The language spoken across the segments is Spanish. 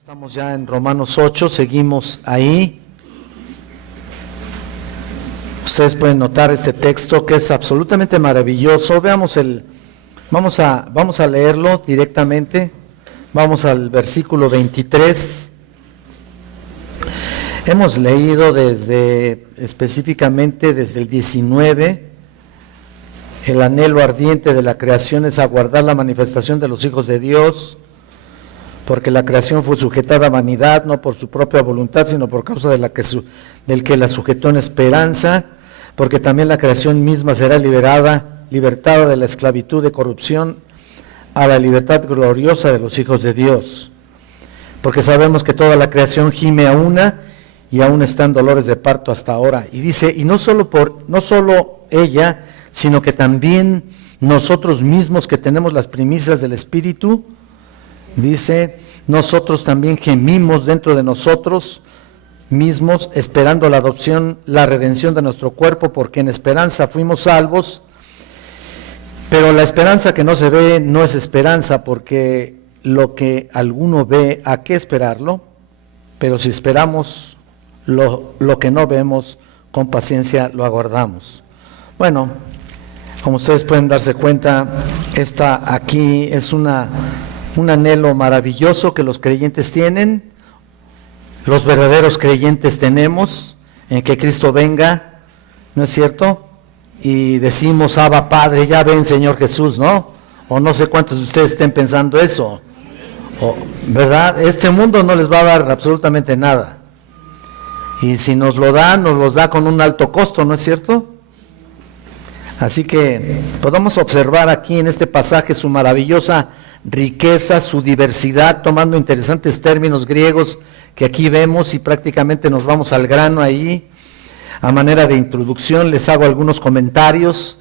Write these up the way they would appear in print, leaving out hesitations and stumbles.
Estamos ya en Romanos 8, seguimos ahí. Ustedes pueden notar este texto que es absolutamente maravilloso. Veamos vamos a leerlo directamente. Vamos al versículo 23. Hemos leído específicamente desde el 19. El anhelo ardiente de la creación es aguardar la manifestación de los hijos de Dios, porque la creación fue sujetada a vanidad, no por su propia voluntad, sino por causa del que la sujetó en esperanza, porque también la creación misma será libertada de la esclavitud de corrupción a la libertad gloriosa de los hijos de Dios. Porque sabemos que toda la creación gime a una, y aún están dolores de parto hasta ahora. Y dice, y no solo ella, sino que también nosotros mismos que tenemos las primicias del Espíritu, dice, nosotros también gemimos dentro de nosotros mismos, esperando la adopción, la redención de nuestro cuerpo, porque en esperanza fuimos salvos. Pero la esperanza que no se ve no es esperanza, porque lo que alguno ve, ¿a qué esperarlo? Pero si esperamos lo que no vemos, con paciencia lo aguardamos. Bueno, como ustedes pueden darse cuenta, esta aquí es un anhelo maravilloso que los creyentes tienen, los verdaderos creyentes tenemos, en que Cristo venga, ¿no es cierto? Y decimos, Abba Padre, ya ven Señor Jesús, ¿no? O no sé cuántos de ustedes estén pensando eso, ¿verdad? Este mundo no les va a dar absolutamente nada, y si nos los da con un alto costo, ¿no es cierto? Así que podemos observar aquí en este pasaje su maravillosa riqueza, su diversidad, tomando interesantes términos griegos que aquí vemos, y prácticamente nos vamos al grano ahí. A manera de introducción les hago algunos comentarios,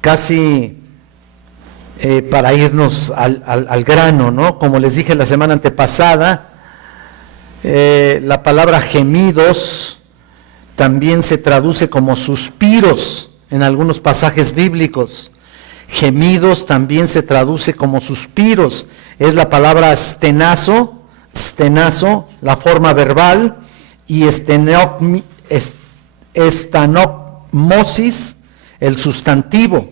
casi para irnos al grano, ¿no? Como les dije la semana antepasada, la palabra gemidos también se traduce como suspiros en algunos pasajes bíblicos. Gemidos también se traduce como suspiros, es la palabra stenazo, la forma verbal, y estanokmosis, el sustantivo,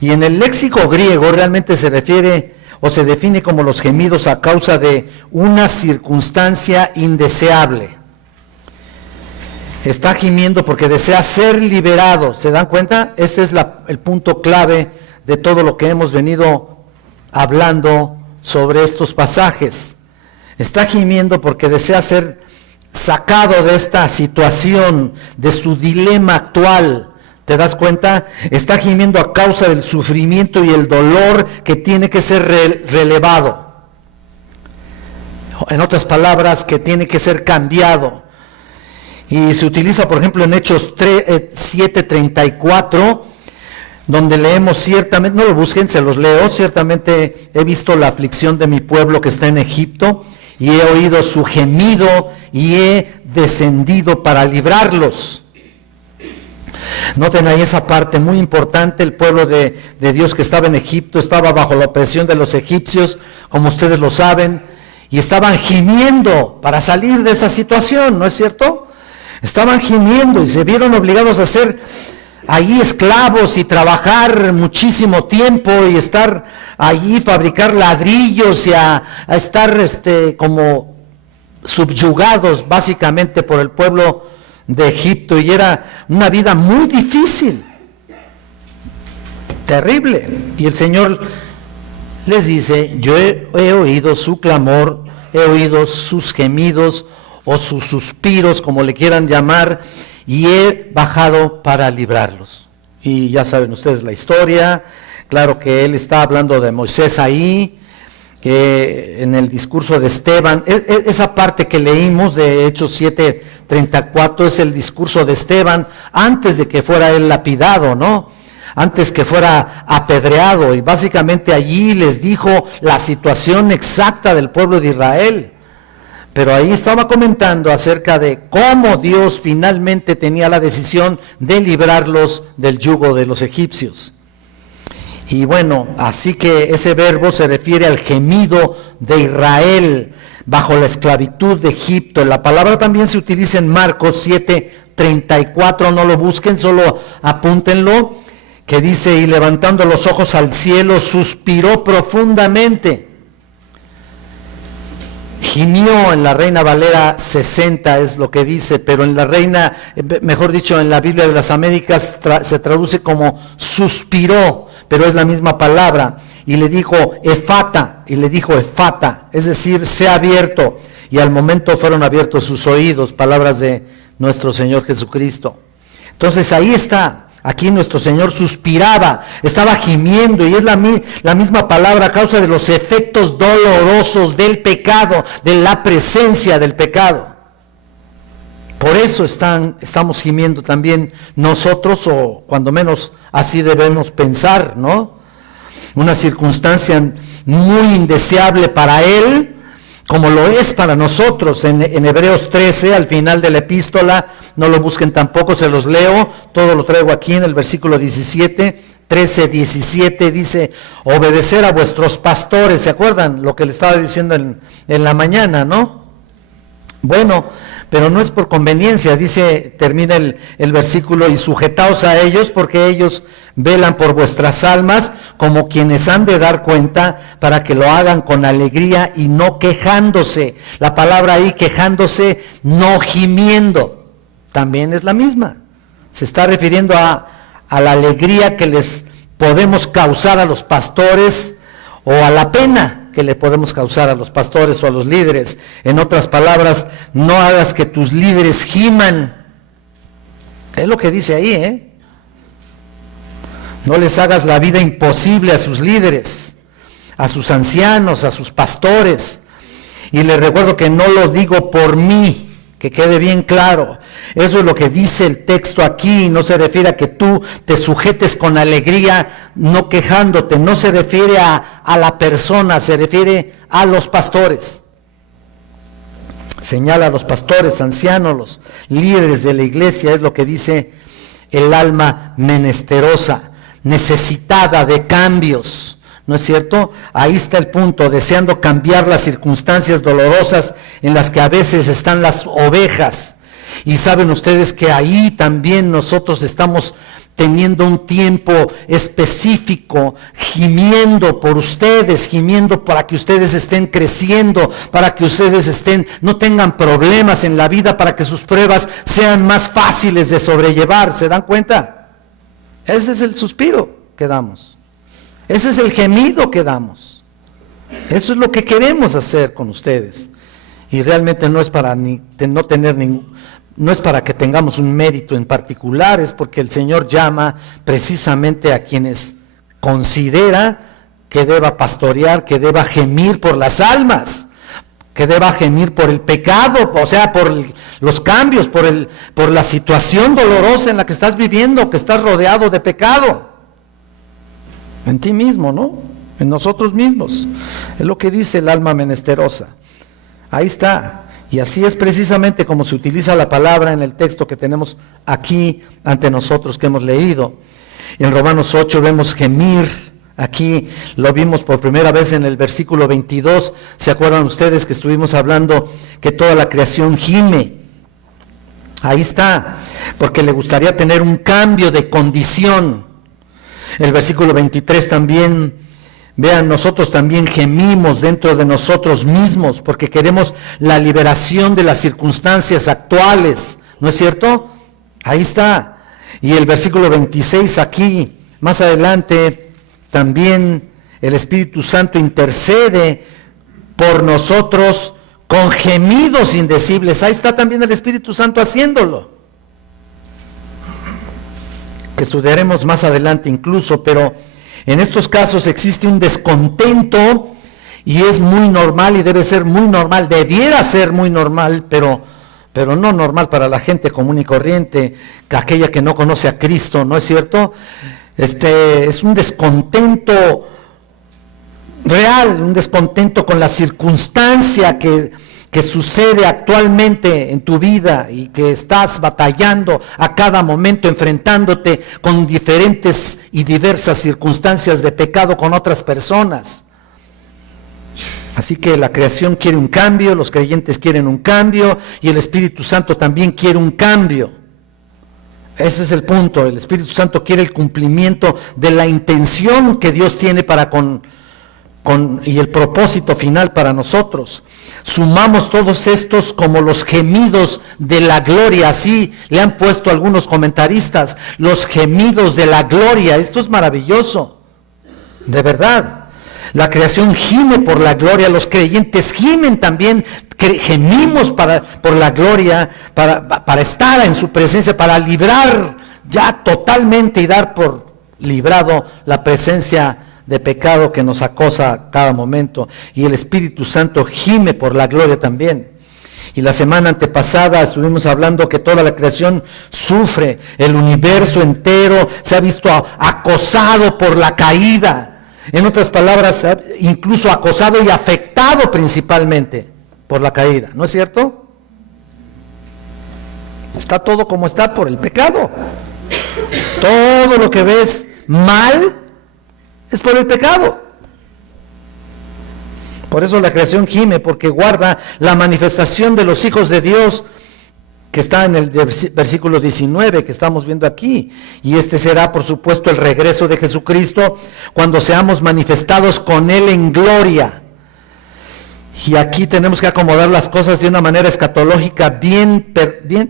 y en el léxico griego realmente se refiere o se define como los gemidos a causa de una circunstancia indeseable. Está gimiendo porque desea ser liberado. ¿Se dan cuenta? Este es el punto clave de todo lo que hemos venido hablando sobre estos pasajes. Está gimiendo porque desea ser sacado de esta situación, de su dilema actual. ¿Te das cuenta? Está gimiendo a causa del sufrimiento y el dolor que tiene que ser relevado. En otras palabras, que tiene que ser cambiado. Y se utiliza, por ejemplo, en Hechos 7:34, donde leemos ciertamente, no lo busquen, se los leo, ciertamente he visto la aflicción de mi pueblo que está en Egipto, y he oído su gemido, y he descendido para librarlos. Noten ahí esa parte muy importante. El pueblo de Dios que estaba en Egipto estaba bajo la opresión de los egipcios, como ustedes lo saben, y estaban gimiendo para salir de esa situación, ¿no es cierto? Estaban gimiendo y se vieron obligados a ser allí esclavos y trabajar muchísimo tiempo y estar allí, fabricar ladrillos y a estar como subyugados básicamente por el pueblo de Egipto, y era una vida muy difícil, terrible. Y el Señor les dice, yo he oído su clamor, he oído sus gemidos o sus suspiros, como le quieran llamar, y he bajado para librarlos. Y ya saben ustedes la historia. Claro que él está hablando de Moisés ahí, que en el discurso de Esteban, esa parte que leímos de Hechos 7:34 es el discurso de Esteban antes de que fuera él lapidado, ¿no? Antes que fuera apedreado, y básicamente allí les dijo la situación exacta del pueblo de Israel. Pero ahí estaba comentando acerca de cómo Dios finalmente tenía la decisión de librarlos del yugo de los egipcios. Y bueno, así que ese verbo se refiere al gemido de Israel bajo la esclavitud de Egipto. La palabra también se utiliza en Marcos 7:34, no lo busquen, solo apúntenlo, que dice, y levantando los ojos al cielo, suspiró profundamente. Gimió en la Reina Valera 60 es lo que dice, pero en la Reina, mejor dicho, en la Biblia de las Américas se traduce como suspiró, pero es la misma palabra. Y le dijo efata, es decir, sea abierto. Y al momento fueron abiertos sus oídos, palabras de nuestro Señor Jesucristo. Entonces ahí está. Aquí nuestro Señor suspiraba, estaba gimiendo, y es la misma palabra a causa de los efectos dolorosos del pecado, de la presencia del pecado. Por eso estamos gimiendo también nosotros, o cuando menos así debemos pensar, ¿no? Una circunstancia muy indeseable para Él, como lo es para nosotros. En Hebreos 13, al final de la epístola, no lo busquen tampoco, se los leo, todo lo traigo aquí en el versículo 17, 13:17, dice, obedecer a vuestros pastores. ¿Se acuerdan lo que le estaba diciendo en la mañana, no? Bueno, pero no es por conveniencia, dice, termina el versículo, y sujetaos a ellos, porque ellos velan por vuestras almas, como quienes han de dar cuenta, para que lo hagan con alegría y no quejándose. La palabra ahí, quejándose, no gimiendo, también es la misma. Se está refiriendo a la alegría que les podemos causar a los pastores, o a la pena que le podemos causar a los pastores o a los líderes. En otras palabras, no hagas que tus líderes giman. Es lo que dice ahí, No les hagas la vida imposible a sus líderes, a sus ancianos, a sus pastores. Y les recuerdo que no lo digo por mí, que quede bien claro. Eso es lo que dice el texto aquí, no se refiere a que tú te sujetes con alegría, no quejándote, no se refiere a la persona, se refiere a los pastores. Señala a los pastores, ancianos, los líderes de la iglesia, es lo que dice el alma menesterosa, necesitada de cambios. ¿No es cierto? Ahí está el punto, deseando cambiar las circunstancias dolorosas en las que a veces están las ovejas. Y saben ustedes que ahí también nosotros estamos teniendo un tiempo específico, gimiendo por ustedes, gimiendo para que ustedes estén creciendo, para que ustedes no tengan problemas en la vida, para que sus pruebas sean más fáciles de sobrellevar. ¿Se dan cuenta? Ese es el suspiro que damos. Ese es el gemido que damos. Eso es lo que queremos hacer con ustedes. Y realmente no es para no es para que tengamos un mérito en particular, es porque el Señor llama precisamente a quienes considera que deba pastorear, que deba gemir por las almas, que deba gemir por el pecado, o sea, por los cambios, por la situación dolorosa en la que estás viviendo, que estás rodeado de pecado. En ti mismo, ¿no? En nosotros mismos. Es lo que dice el alma menesterosa. Ahí está. Y así es precisamente como se utiliza la palabra en el texto que tenemos aquí ante nosotros, que hemos leído. En Romanos 8 vemos gemir. Aquí lo vimos por primera vez en el versículo 22. ¿Se acuerdan ustedes que estuvimos hablando que toda la creación gime? Ahí está. Porque le gustaría tener un cambio de condición. El versículo 23 también, vean, nosotros también gemimos dentro de nosotros mismos porque queremos la liberación de las circunstancias actuales, ¿no es cierto? Ahí está. Y el versículo 26 aquí, más adelante, también el Espíritu Santo intercede por nosotros con gemidos indecibles. Ahí está también el Espíritu Santo haciéndolo. Que estudiaremos más adelante incluso, pero en estos casos existe un descontento y es muy normal y debe ser muy normal, debiera ser muy normal, pero no normal para la gente común y corriente, aquella que no conoce a Cristo, ¿no es cierto? Es un descontento real, un descontento con la circunstancia que que sucede actualmente en tu vida y que estás batallando a cada momento, enfrentándote con diferentes y diversas circunstancias de pecado con otras personas. Así que la creación quiere un cambio, los creyentes quieren un cambio y el Espíritu Santo también quiere un cambio. Ese es el punto, el Espíritu Santo quiere el cumplimiento de la intención que Dios tiene para y el propósito final para nosotros. Sumamos todos estos como los gemidos de la gloria, así le han puesto algunos comentaristas, los gemidos de la gloria. Esto es maravilloso, de verdad. La creación gime por la gloria, los creyentes gimen también, gemimos por la gloria, para estar en su presencia, para librar ya totalmente y dar por librado la presencia de pecado que nos acosa a cada momento. Y el Espíritu Santo gime por la gloria también. Y la semana antepasada estuvimos hablando que toda la creación sufre, el universo entero se ha visto acosado por la caída. En otras palabras, incluso acosado y afectado principalmente por la caída, ¿no es cierto? Está todo como está por el pecado. Todo lo que ves mal es por el pecado. Por eso la creación gime, porque guarda la manifestación de los hijos de Dios, que está en el versículo 19 que estamos viendo aquí, y este será por supuesto el regreso de Jesucristo cuando seamos manifestados con Él en gloria. Y aquí tenemos que acomodar las cosas de una manera escatológica bien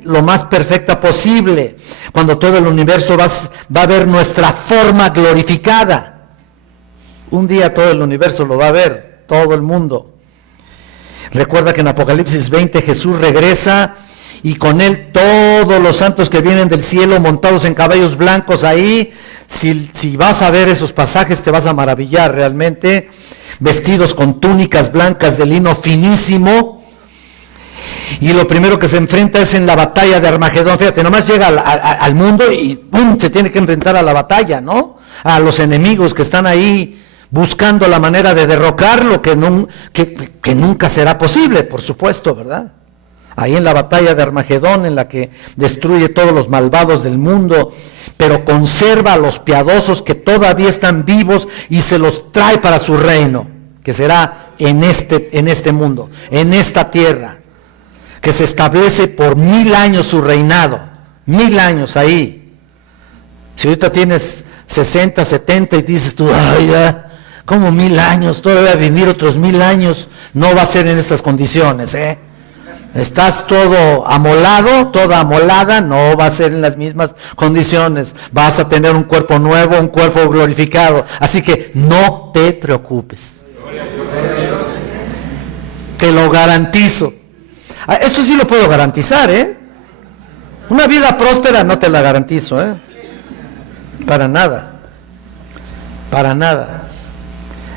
lo más perfecta posible, cuando todo el universo va a ver nuestra forma glorificada. Un día todo el universo lo va a ver, todo el mundo. Recuerda que en Apocalipsis 20 Jesús regresa y con Él todos los santos que vienen del cielo montados en caballos blancos. Ahí, si vas a ver esos pasajes te vas a maravillar realmente, vestidos con túnicas blancas de lino finísimo, y lo primero que se enfrenta es en la batalla de Armagedón. Fíjate, nomás llega al mundo y ¡pum!, se tiene que enfrentar a la batalla, ¿no? A los enemigos que están ahí buscando la manera de derrocarlo, que nunca será posible, por supuesto, ¿verdad? Ahí en la batalla de Armagedón, en la que destruye todos los malvados del mundo, pero conserva a los piadosos que todavía están vivos y se los trae para su reino, que será en este mundo, en esta tierra, que se establece por 1000 años su reinado, 1000 años ahí. Si ahorita tienes 60, 70 y dices tú, ay, ya, ¿cómo 1000 años? Todavía vivir otros 1000 años, no va a ser en estas condiciones, Estás todo amolado, toda amolada, no va a ser en las mismas condiciones. Vas a tener un cuerpo nuevo, un cuerpo glorificado. Así que no te preocupes. Te lo garantizo. Esto sí lo puedo garantizar, Una vida próspera no te la garantizo, Para nada. Para nada.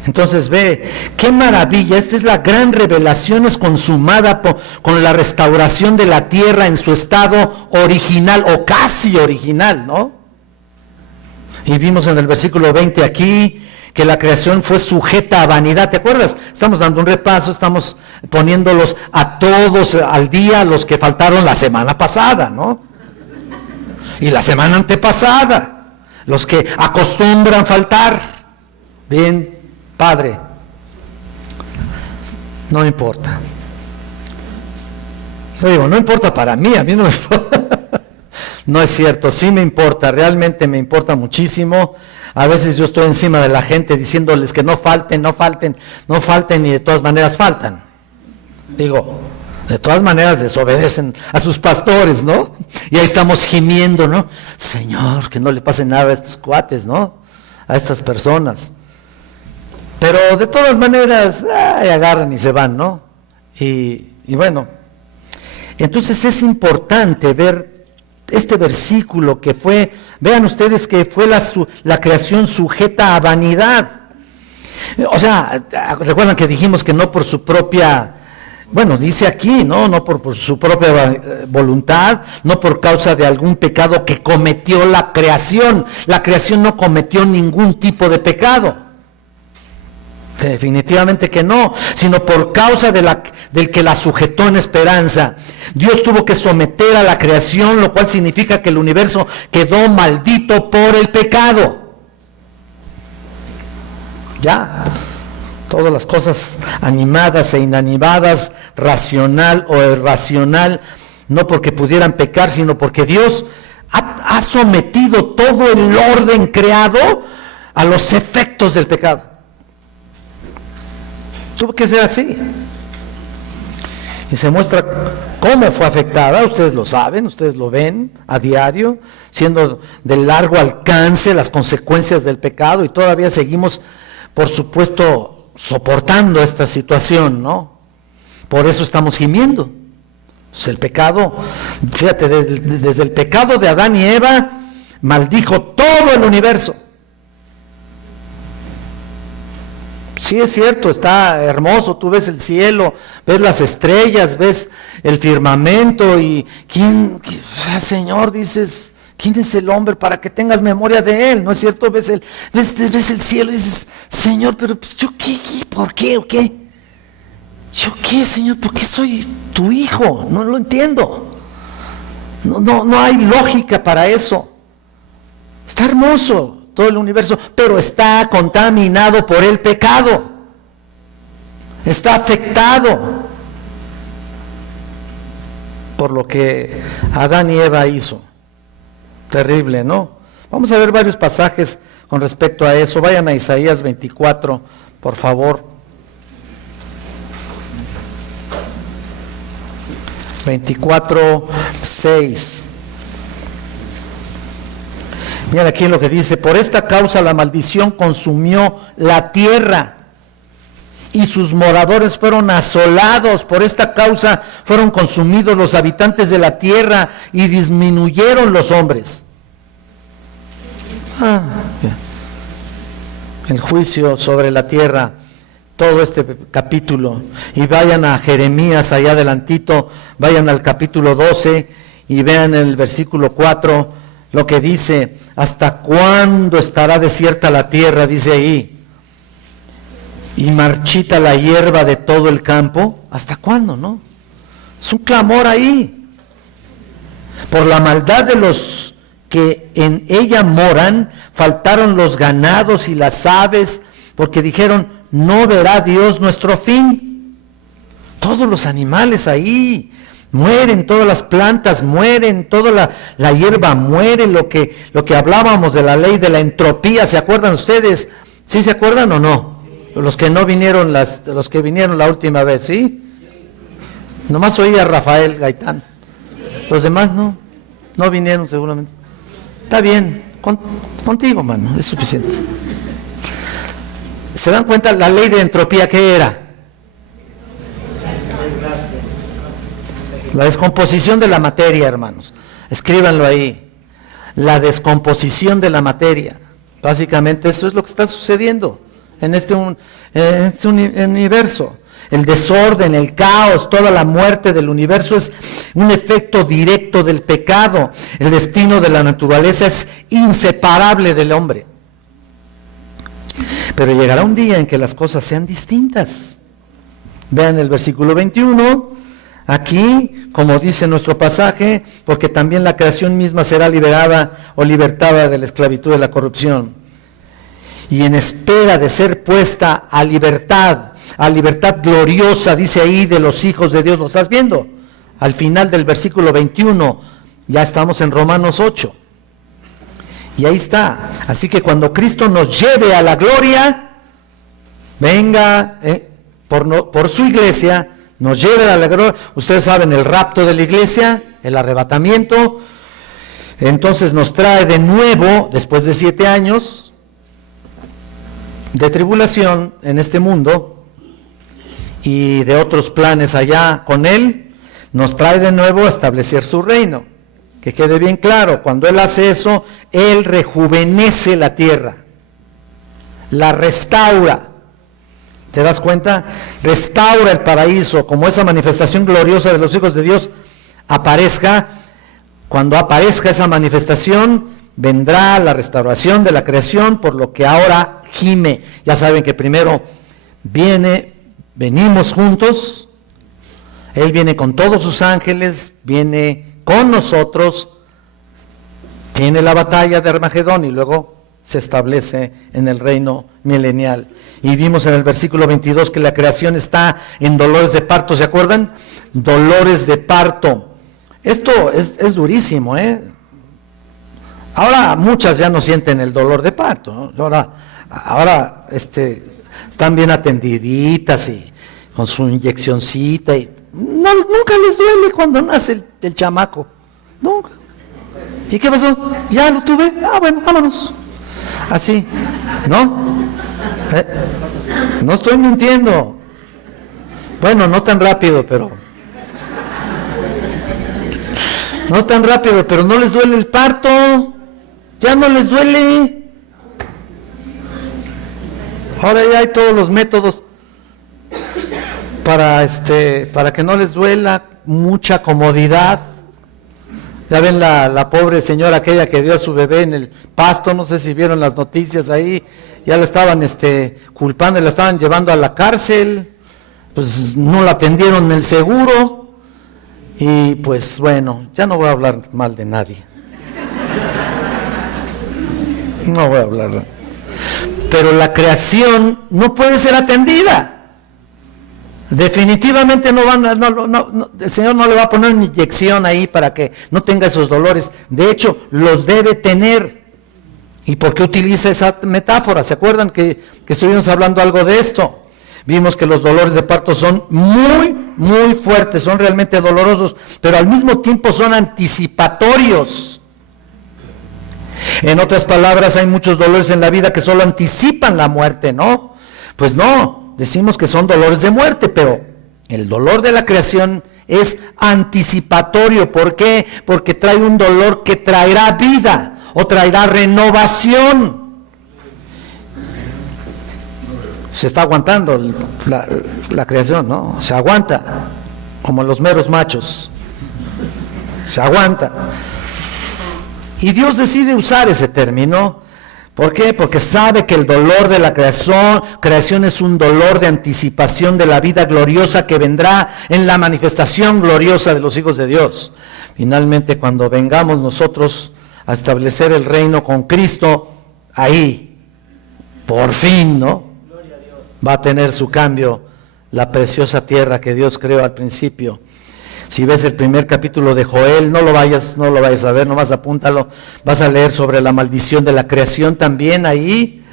Entonces ve, qué maravilla, esta es la gran revelación, es consumada con la restauración de la tierra en su estado original o casi original, ¿no? Y vimos en el versículo 20 aquí que la creación fue sujeta a vanidad, ¿te acuerdas? Estamos dando un repaso, estamos poniéndolos a todos al día, los que faltaron la semana pasada, ¿no? Y la semana antepasada, los que acostumbran faltar. Bien, Padre, no importa. Yo digo, no importa para mí, a mí no me importa. No es cierto, sí me importa, realmente me importa muchísimo. A veces yo estoy encima de la gente diciéndoles que no falten, no falten, no falten, y de todas maneras faltan. Digo, de todas maneras desobedecen a sus pastores, ¿no? Y ahí estamos gimiendo, ¿no? Señor, que no le pase nada a estos cuates, ¿no? A estas personas. Pero de todas maneras, agarran y se van, ¿no? Y bueno, entonces es importante ver este versículo que fue, vean ustedes que fue la creación sujeta a vanidad. O sea, recuerdan que dijimos que no por su propia, bueno, dice aquí, no por su propia voluntad, no por causa de algún pecado que cometió la creación. La creación no cometió ningún tipo de pecado. Definitivamente que no, sino por causa del que la sujetó en esperanza. Dios tuvo que someter a la creación, lo cual significa que el universo quedó maldito por el pecado. Ya, todas las cosas animadas e inanimadas, racional o irracional, no porque pudieran pecar, sino porque Dios ha sometido todo el orden creado a los efectos del pecado. Tuvo que ser así. Y se muestra cómo fue afectada, ustedes lo saben, ustedes lo ven a diario, siendo de largo alcance las consecuencias del pecado, y todavía seguimos, por supuesto, soportando esta situación, ¿no? Por eso estamos gimiendo. Pues el pecado, fíjate, desde el pecado de Adán y Eva, maldijo todo el universo. Sí, es cierto, está hermoso, tú ves el cielo, ves las estrellas, ves el firmamento, y Señor, dices, ¿quién es el hombre para que tengas memoria de él? ¿No es cierto? Ves el cielo y dices, Señor, pero pues, ¿yo qué? ¿Por qué o qué? ¿Yo qué, Señor? ¿Por qué soy tu hijo? No lo entiendo. No hay lógica para eso. Está hermoso todo el universo, pero está contaminado por el pecado. Está afectado por lo que Adán y Eva hizo. Terrible, ¿no? Vamos a ver varios pasajes con respecto a eso. Vayan a Isaías 24, por favor. 24:6. Miren aquí lo que dice: por esta causa la maldición consumió la tierra y sus moradores fueron asolados. Por esta causa fueron consumidos los habitantes de la tierra y disminuyeron los hombres. El juicio sobre la tierra, todo este capítulo. Y vayan a Jeremías allá adelantito, vayan al capítulo 12 y vean el versículo 4 lo que dice: ¿hasta cuándo estará desierta la tierra? Dice ahí, y marchita la hierba de todo el campo. ¿Hasta cuándo, no? Es un clamor ahí. Por la maldad de los que en ella moran, faltaron los ganados y las aves, porque dijeron: no verá Dios nuestro fin. Todos los animales ahí mueren, todas las plantas mueren, toda la hierba muere, lo que hablábamos de la ley de la entropía. ¿Se acuerdan ustedes? ¿Sí se acuerdan o no? Los que no vinieron, los que vinieron la última vez, ¿sí? Nomás oí a Rafael Gaitán. Los demás no vinieron seguramente. Está bien, contigo, mano, es suficiente. ¿Se dan cuenta la ley de entropía qué era? La descomposición de la materia, hermanos. Escríbanlo ahí. La descomposición de la materia. Básicamente eso es lo que está sucediendo en este universo. El desorden, el caos, toda la muerte del universo es un efecto directo del pecado. El destino de la naturaleza es inseparable del hombre. Pero llegará un día en que las cosas sean distintas. Vean el versículo 21. Aquí, como dice nuestro pasaje, porque también la creación misma será liberada o libertada de la esclavitud de la corrupción. Y en espera de ser puesta a libertad gloriosa, dice ahí, de los hijos de Dios. ¿Lo estás viendo? Al final del versículo 21, ya estamos en Romanos 8. Y ahí está. Así que cuando Cristo nos lleve a la gloria, venga por su iglesia, nos lleve a la gloria. Ustedes saben, el rapto de la iglesia, el arrebatamiento, entonces nos trae de nuevo, después de 7 años de tribulación en este mundo y de otros planes allá con Él, nos trae de nuevo a establecer su reino. Que quede bien claro, cuando Él hace eso, Él rejuvenece la tierra, la restaura. ¿Te das cuenta? Restaura el paraíso, como esa manifestación gloriosa de los hijos de Dios aparezca. Cuando aparezca esa manifestación, vendrá la restauración de la creación, por lo que ahora gime. Ya saben que primero venimos juntos, Él viene con todos sus ángeles, viene con nosotros, tiene la batalla de Armagedón y luego se establece en el reino milenial. Y vimos en el versículo 22 que la creación está en dolores de parto, ¿se acuerdan? Dolores de parto. Esto es durísimo, ¿eh? Ahora muchas ya no sienten el dolor de parto, ¿no? Ahora están bien atendiditas y con su inyeccioncita y nunca les duele cuando nace el chamaco, nunca. ¿Y qué pasó? ¿Ya lo tuve? Bueno, vámonos. Así, ¿no? No estoy mintiendo. Bueno, no tan rápido, pero... No es tan rápido, pero no les duele el parto. Ya no les duele. Ahora ya hay todos los métodos para que no les duela, mucha comodidad. Ya ven la pobre señora aquella que dio a su bebé en el pasto, no sé si vieron las noticias ahí, ya la estaban culpando y la estaban llevando a la cárcel, pues no la atendieron en el seguro, y pues bueno, ya no voy a hablar mal de nadie. No voy a hablar. Pero la creación no puede ser atendida. Definitivamente el Señor no le va a poner una inyección ahí para que no tenga esos dolores. De hecho, los debe tener. ¿Y por qué utiliza esa metáfora? ¿Se acuerdan que estuvimos hablando algo de esto? Vimos que los dolores de parto son muy, muy fuertes, son realmente dolorosos, pero al mismo tiempo son anticipatorios. En otras palabras, hay muchos dolores en la vida que solo anticipan la muerte, ¿no? Pues no. Decimos que son dolores de muerte, pero el dolor de la creación es anticipatorio. ¿Por qué? Porque trae un dolor que traerá vida o traerá renovación. Se está aguantando la creación, ¿no? Se aguanta, como los meros machos. Se aguanta. Y Dios decide usar ese término. ¿Por qué? Porque sabe que el dolor de la creación es un dolor de anticipación de la vida gloriosa que vendrá en la manifestación gloriosa de los hijos de Dios. Finalmente, cuando vengamos nosotros a establecer el reino con Cristo, ahí, por fin, ¿no? Va a tener su cambio la preciosa tierra que Dios creó al principio. Si ves el primer capítulo de Joel, no lo vayas a ver, nomás apúntalo, vas a leer sobre la maldición de la creación también ahí.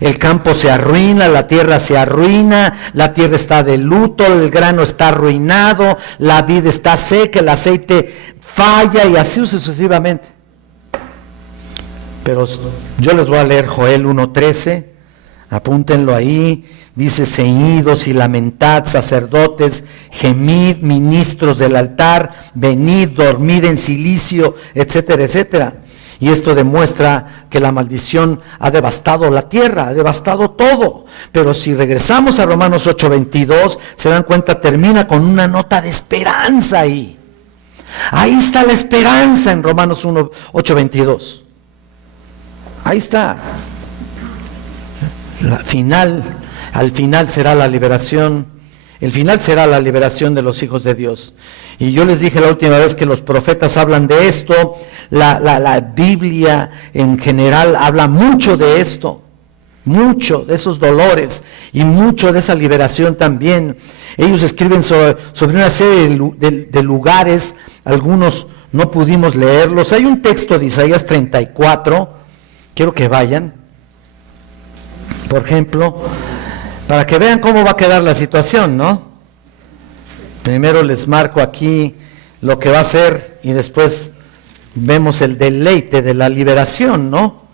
El campo se arruina, la tierra se arruina, la tierra está de luto, el grano está arruinado, la vid está seca, el aceite falla y así sucesivamente. Pero yo les voy a leer Joel 1:13, apúntenlo ahí. Dice: ceñidos y lamentad, sacerdotes, gemid, ministros del altar, venid, dormid en cilicio, etcétera, etcétera. Y esto demuestra que la maldición ha devastado la tierra, ha devastado todo. Pero si regresamos a Romanos 8:22, se dan cuenta, termina con una nota de esperanza ahí. Ahí está la esperanza en Romanos 8:22. Ahí está. Al final será la liberación. El final será la liberación de los hijos de Dios. Y yo les dije la última vez que los profetas hablan de esto. La Biblia en general habla mucho de esto. Mucho de esos dolores y mucho de esa liberación también. Ellos escriben sobre una serie de lugares. Algunos no pudimos leerlos. Hay un texto de Isaías 34. Quiero que vayan. Por ejemplo, para que vean cómo va a quedar la situación, ¿no? Primero les marco aquí lo que va a ser y después vemos el deleite de la liberación, ¿no?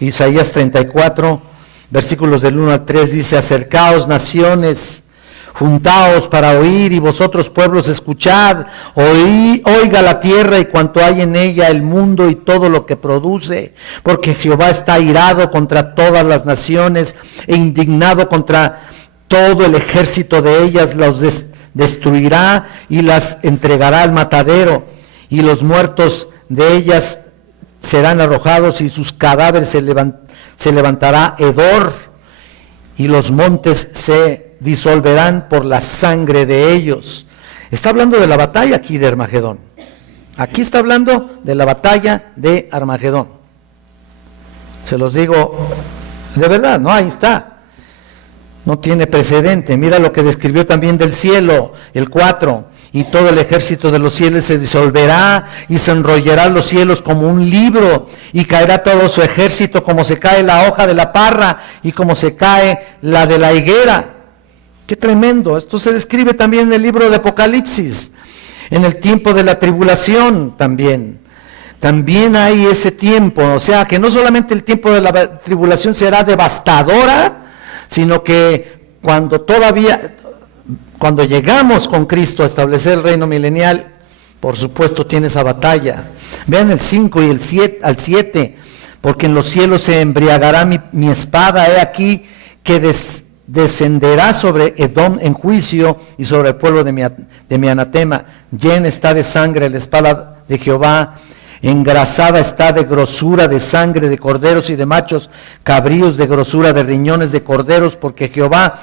Isaías 34, versículos del 1 al 3 dice: acercaos naciones, juntaos para oír, y vosotros pueblos escuchad, oiga la tierra y cuanto hay en ella, el mundo y todo lo que produce, porque Jehová está airado contra todas las naciones e indignado contra todo el ejército de ellas, los destruirá y las entregará al matadero, y los muertos de ellas serán arrojados y sus cadáveres se levantará hedor, y los montes se disolverán por la sangre de ellos. Está hablando de la batalla aquí de Armagedón. Aquí está hablando de la batalla de Armagedón. Se los digo de verdad, ¿no? Ahí está. No tiene precedente. Mira lo que describió también del cielo, el 4. Y todo el ejército de los cielos se disolverá y se enrollará los cielos como un libro y caerá todo su ejército como se cae la hoja de la parra y como se cae la de la higuera. ¡Qué tremendo! Esto se describe también en el libro de Apocalipsis, en el tiempo de la tribulación también. También hay ese tiempo, o sea que no solamente el tiempo de la tribulación será devastadora, sino que cuando llegamos con Cristo a establecer el reino milenial, por supuesto tiene esa batalla. Vean el 5 y el 7, al 7, porque en los cielos se embriagará mi espada, he aquí que descenderá sobre Edom en juicio y sobre el pueblo de mi anatema. Llena está de sangre la espada de Jehová, engrasada está de grosura de sangre de corderos y de machos cabríos, de grosura de riñones de corderos, porque Jehová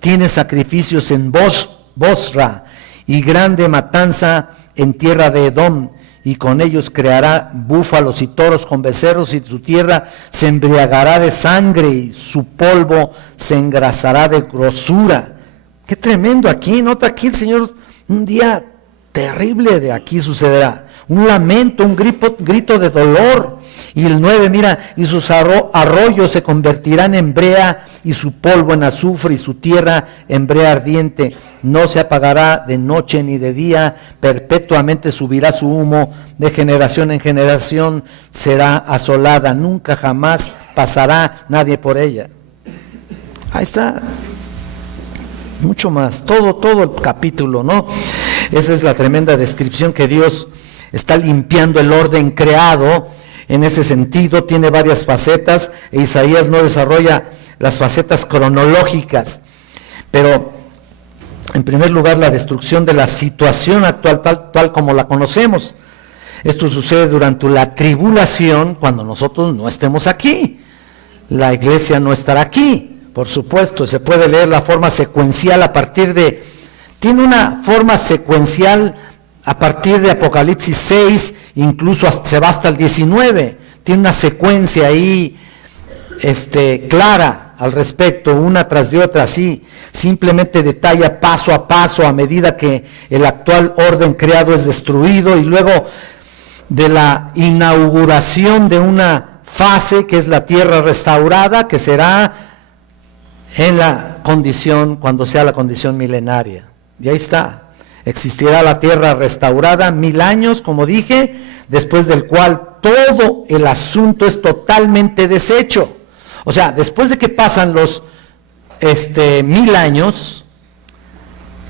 tiene sacrificios en Bosra y grande matanza en tierra de Edom, y con ellos creará búfalos y toros con becerros, y su tierra se embriagará de sangre y su polvo se engrasará de grosura. Qué tremendo aquí, nota aquí el Señor, un día terrible de aquí sucederá. Un lamento, un grito de dolor. Y el 9, mira, y sus arroyos se convertirán en brea, y su polvo en azufre, y su tierra en brea ardiente. No se apagará de noche ni de día, perpetuamente subirá su humo, de generación en generación será asolada, nunca jamás pasará nadie por ella. Ahí está. Mucho más, todo el capítulo, ¿no? Esa es la tremenda descripción que Dios está limpiando el orden creado. En ese sentido tiene varias facetas, e Isaías no desarrolla las facetas cronológicas, pero en primer lugar la destrucción de la situación actual tal como la conocemos. Esto sucede durante la tribulación, cuando nosotros no estemos aquí. La iglesia no estará aquí. Por supuesto, se puede leer la forma secuencial tiene una forma secuencial a partir de Apocalipsis 6, incluso se va hasta el 19, tiene una secuencia ahí clara al respecto, una tras de otra, así, simplemente detalla paso a paso a medida que el actual orden creado es destruido, y luego de la inauguración de una fase que es la tierra restaurada, que será en la condición, cuando sea la condición milenaria. Y ahí está, existirá la tierra restaurada 1000 años, como dije, después del cual todo el asunto es totalmente deshecho. O sea, después de que pasan los 1000 años,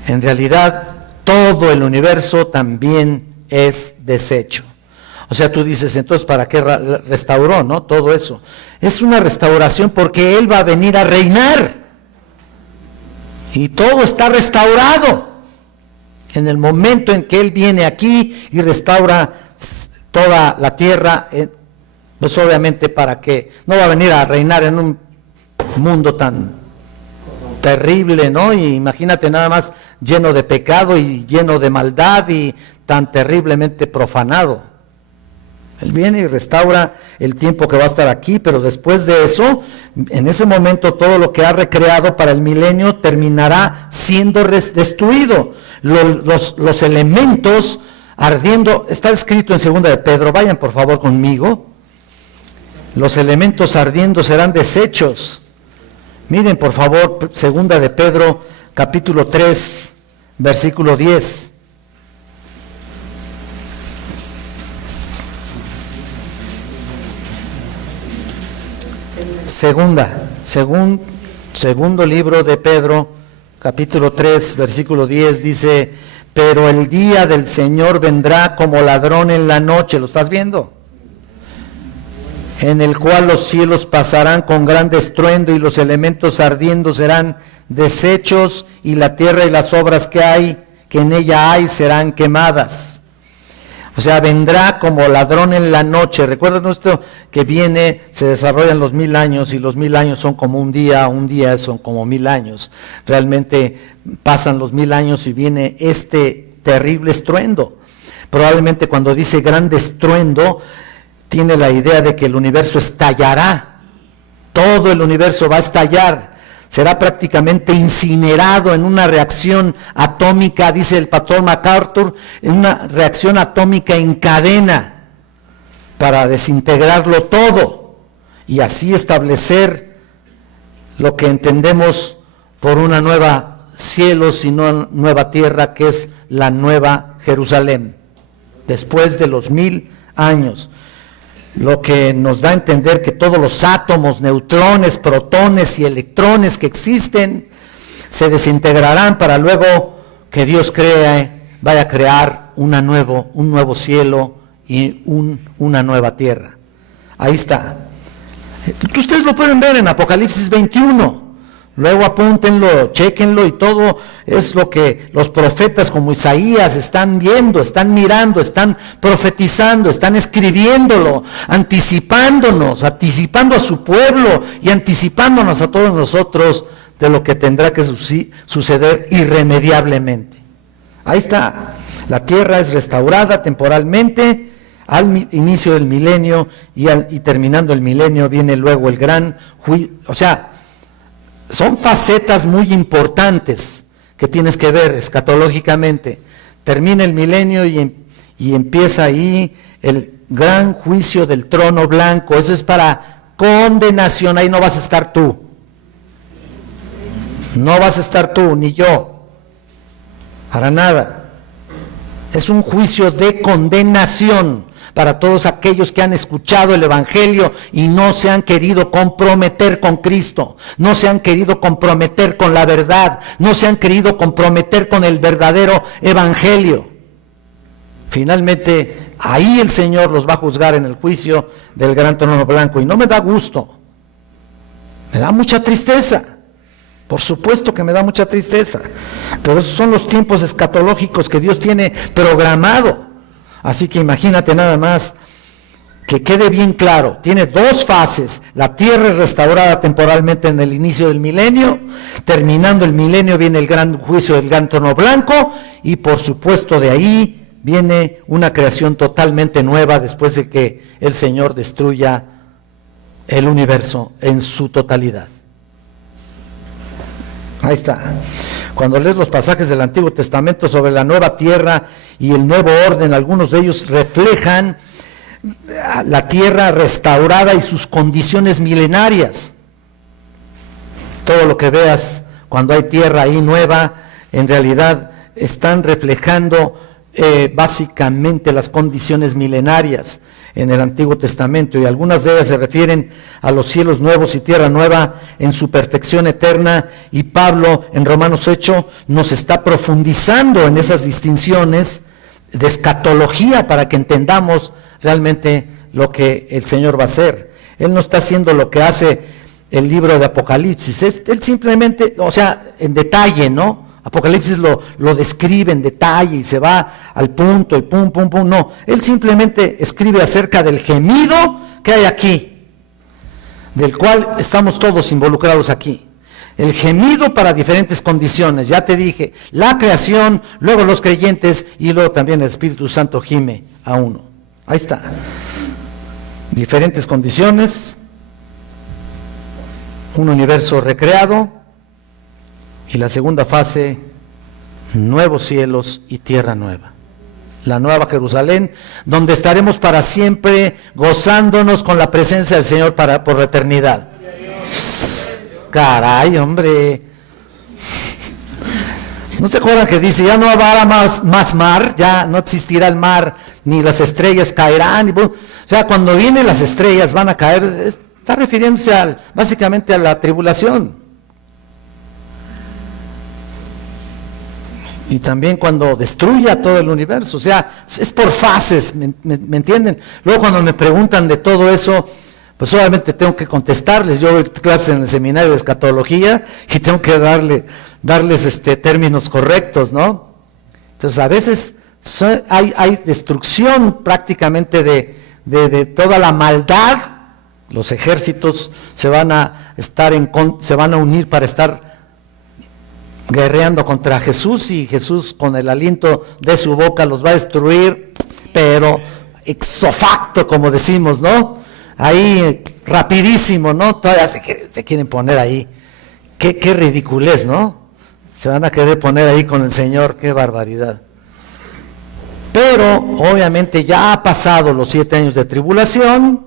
en realidad todo el universo también es deshecho. O sea, tú dices, entonces, ¿para qué restauró, no? Todo eso. Es una restauración porque Él va a venir a reinar. Y todo está restaurado. En el momento en que Él viene aquí y restaura toda la tierra, pues obviamente para que no va a venir a reinar en un mundo tan terrible, ¿no? Y imagínate nada más lleno de pecado y lleno de maldad y tan terriblemente profanado. Él viene y restaura el tiempo que va a estar aquí, pero después de eso, en ese momento todo lo que ha recreado para el milenio terminará siendo destruido. Los elementos ardiendo, está escrito en 2 de Pedro, vayan por favor conmigo, los elementos ardiendo serán deshechos. Miren por favor, 2 de Pedro, capítulo 3, versículo 10. Segundo libro de Pedro, capítulo 3, versículo 10, dice, pero el día del Señor vendrá como ladrón en la noche, ¿lo estás viendo? En el cual los cielos pasarán con gran estruendo y los elementos ardiendo serán deshechos, y la tierra y las obras que en ella hay serán quemadas. O sea, vendrá como ladrón en la noche. Recuerden esto, que viene, se desarrollan los 1000 años y los 1000 años son como un día son como 1000 años. Realmente pasan los 1000 años y viene este terrible estruendo. Probablemente cuando dice grande estruendo, tiene la idea de que el universo estallará. Todo el universo va a estallar. Será prácticamente incinerado en una reacción atómica, dice el pastor MacArthur, en una reacción atómica en cadena para desintegrarlo todo y así establecer lo que entendemos por una nueva cielos y no nueva tierra, que es la nueva Jerusalén, después de los 1000 años. Lo que nos da a entender que todos los átomos, neutrones, protones y electrones que existen se desintegrarán para luego que Dios vaya a crear un nuevo cielo y una nueva tierra. Ahí está. Ustedes lo pueden ver en Apocalipsis 21. Luego apúntenlo, chéquenlo, y todo es lo que los profetas como Isaías están viendo, están mirando, están profetizando, están escribiéndolo, anticipando a su pueblo y anticipándonos a todos nosotros de lo que tendrá que suceder irremediablemente. Ahí está, la tierra es restaurada temporalmente al inicio del milenio y terminando el milenio viene luego el gran juicio. O sea, son facetas muy importantes que tienes que ver escatológicamente. Termina el milenio y empieza ahí el gran juicio del trono blanco. Eso es para condenación. Ahí no vas a estar tú. No vas a estar tú, ni yo. Para nada. Es un juicio de condenación para todos aquellos que han escuchado el Evangelio y no se han querido comprometer con Cristo, no se han querido comprometer con la verdad, no se han querido comprometer con el verdadero Evangelio. Finalmente, ahí el Señor los va a juzgar en el juicio del gran trono blanco, y no me da gusto, me da mucha tristeza. Por supuesto que me da mucha tristeza, pero esos son los tiempos escatológicos que Dios tiene programado. Así que imagínate nada más, que quede bien claro, tiene dos fases. La tierra es restaurada temporalmente en el inicio del milenio, terminando el milenio viene el gran juicio del gran trono blanco, y por supuesto de ahí viene una creación totalmente nueva después de que el Señor destruya el universo en su totalidad. Ahí está. Cuando lees los pasajes del Antiguo Testamento sobre la nueva tierra y el nuevo orden, algunos de ellos reflejan la tierra restaurada y sus condiciones milenarias. Todo lo que veas cuando hay tierra ahí nueva, en realidad están reflejando básicamente las condiciones milenarias en el Antiguo Testamento, y algunas de ellas se refieren a los cielos nuevos y tierra nueva en su perfección eterna, y Pablo en Romanos 8 nos está profundizando en esas distinciones de escatología para que entendamos realmente lo que el Señor va a hacer. Él no está haciendo lo que hace el libro de Apocalipsis, él simplemente, o sea, en detalle, ¿no? Apocalipsis lo describe en detalle y se va al punto y pum, pum, pum. No, él simplemente escribe acerca del gemido que hay aquí, del cual estamos todos involucrados aquí. El gemido para diferentes condiciones, ya te dije, la creación, luego los creyentes y luego también el Espíritu Santo gime a uno. Ahí está. Diferentes condiciones, un universo recreado. Y la segunda fase, nuevos cielos y tierra nueva. La nueva Jerusalén, donde estaremos para siempre gozándonos con la presencia del Señor por la eternidad. Caray, hombre. ¿No se acuerdan que dice, ya no habrá más mar, ya no existirá el mar, ni las estrellas caerán? O sea, cuando vienen las estrellas van a caer, está refiriéndose básicamente a la tribulación. Y también cuando destruya todo el universo, o sea, es por fases, ¿me entienden? Luego cuando me preguntan de todo eso, pues obviamente tengo que contestarles. Yo doy clases en el seminario de escatología y tengo que darles términos correctos, ¿no? Entonces a veces Hay destrucción prácticamente de toda la maldad. Los ejércitos se van a unir para estar guerreando contra Jesús, y Jesús con el aliento de su boca los va a destruir, pero ipso facto, como decimos, ¿no? Ahí rapidísimo, ¿no? Todavía se quieren poner ahí. Qué ridiculez, ¿no? Se van a querer poner ahí con el Señor, qué barbaridad. Pero obviamente ya ha pasado los 7 años de tribulación,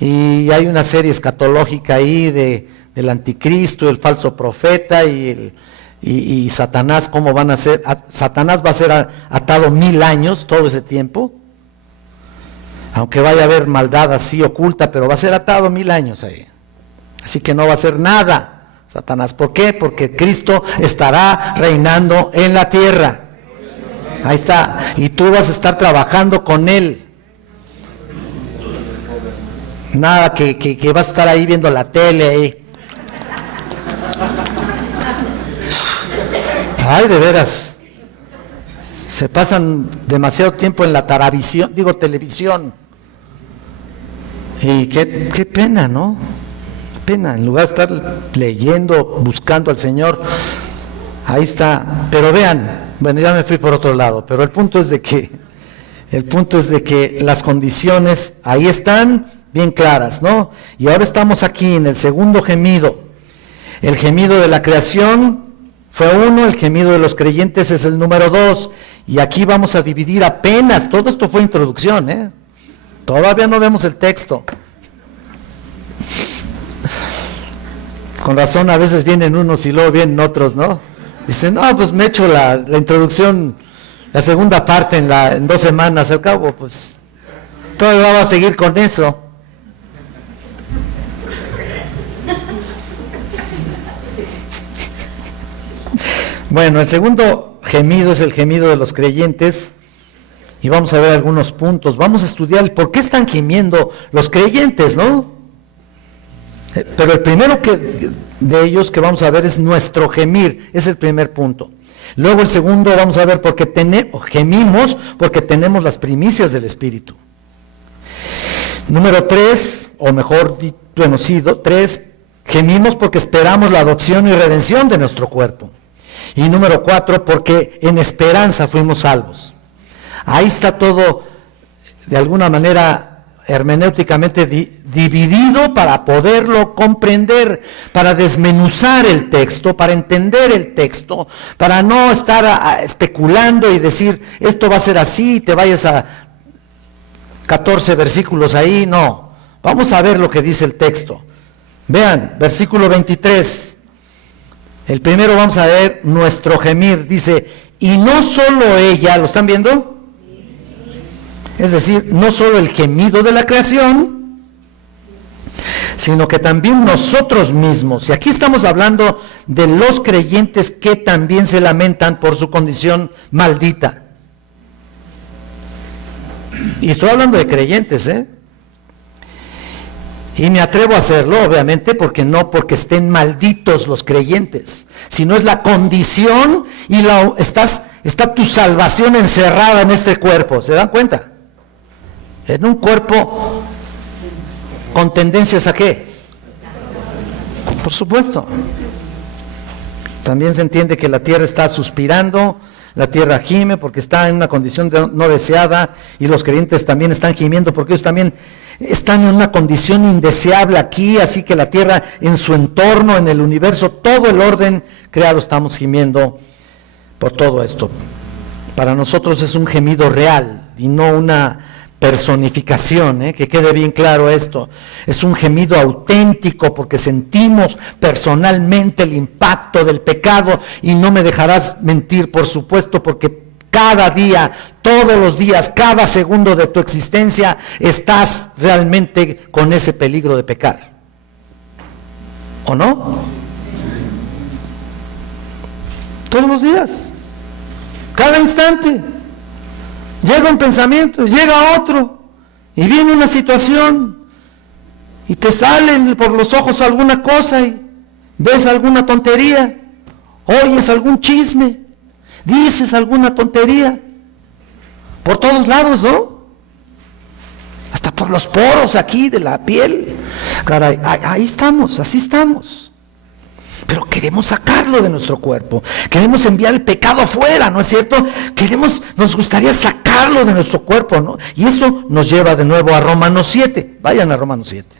y hay una serie escatológica ahí del anticristo, el falso profeta y Satanás. ¿Cómo van a ser? Satanás va a ser atado 1000 años, todo ese tiempo, aunque vaya a haber maldad así oculta, pero va a ser atado 1000 años ahí. Así que no va a hacer nada Satanás. ¿Por qué? Porque Cristo estará reinando en la tierra. Ahí está. Y tú vas a estar trabajando con Él. Nada que vas a estar ahí viendo la tele ahí. Ay, de veras. Se pasan demasiado tiempo en la televisión. Y qué pena, ¿no? Pena, en lugar de estar leyendo, buscando al Señor. Ahí está. Pero vean, bueno, ya me fui por otro lado, pero el punto es de que las condiciones ahí están bien claras, ¿no? Y ahora estamos aquí en el segundo gemido. El gemido de la creación fue 1, el gemido de los creyentes es el número 2, y aquí vamos a dividir apenas, todo esto fue introducción, todavía no vemos el texto. Con razón a veces vienen unos y luego vienen otros, ¿no? Dicen, no, pues me echo la introducción, la segunda parte en 2 semanas, al cabo, pues todavía va a seguir con eso. Bueno, el segundo gemido es el gemido de los creyentes, y vamos a ver algunos puntos. Vamos a estudiar el por qué están gimiendo los creyentes, ¿no? Pero el primero de ellos que vamos a ver es nuestro gemir, es el primer punto. Luego el segundo vamos a ver por qué gemimos, porque tenemos las primicias del Espíritu. Número 3, o mejor dicho, 3, gemimos porque esperamos la adopción y redención de nuestro cuerpo. Y número 4, porque en esperanza fuimos salvos. Ahí está todo, de alguna manera, hermenéuticamente dividido para poderlo comprender, para desmenuzar el texto, para entender el texto, para no estar especulando y decir, esto va a ser así, y te vayas a 14 versículos ahí. No, vamos a ver lo que dice el texto. Vean, versículo 23. El primero vamos a ver nuestro gemir, dice, y no solo ella, ¿lo están viendo? Es decir, no solo el gemido de la creación, sino que también nosotros mismos. Y aquí estamos hablando de los creyentes que también se lamentan por su condición maldita. Y estoy hablando de creyentes, Y me atrevo a hacerlo, obviamente, porque estén malditos los creyentes, sino es la condición y está tu salvación encerrada en este cuerpo. ¿Se dan cuenta? En un cuerpo con tendencias ¿a qué? Por supuesto. También se entiende que la tierra está suspirando, la tierra gime porque está en una condición no deseada, y los creyentes también están gimiendo porque ellos también están en una condición indeseable aquí, así que la tierra en su entorno, en el universo, todo el orden creado, estamos gimiendo por todo esto. Para nosotros es un gemido real y no una personificación, que quede bien claro esto. Es un gemido auténtico porque sentimos personalmente el impacto del pecado, y no me dejarás mentir, por supuesto, porque cada día, todos los días, cada segundo de tu existencia estás realmente con ese peligro de pecar. ¿O no? Todos los días, cada instante. Llega un pensamiento, llega otro, y viene una situación, y te sale por los ojos alguna cosa, y ves alguna tontería, oyes algún chisme, dices alguna tontería, Por todos lados, ¿no? Hasta por los poros aquí de la piel. Caray, ahí estamos, así estamos. Pero queremos sacarlo de nuestro cuerpo, queremos enviar el pecado afuera, ¿no es cierto? Nos gustaría sacarlo de nuestro cuerpo, ¿no? Y eso nos lleva de nuevo a Romanos 7. Vayan a Romanos 7.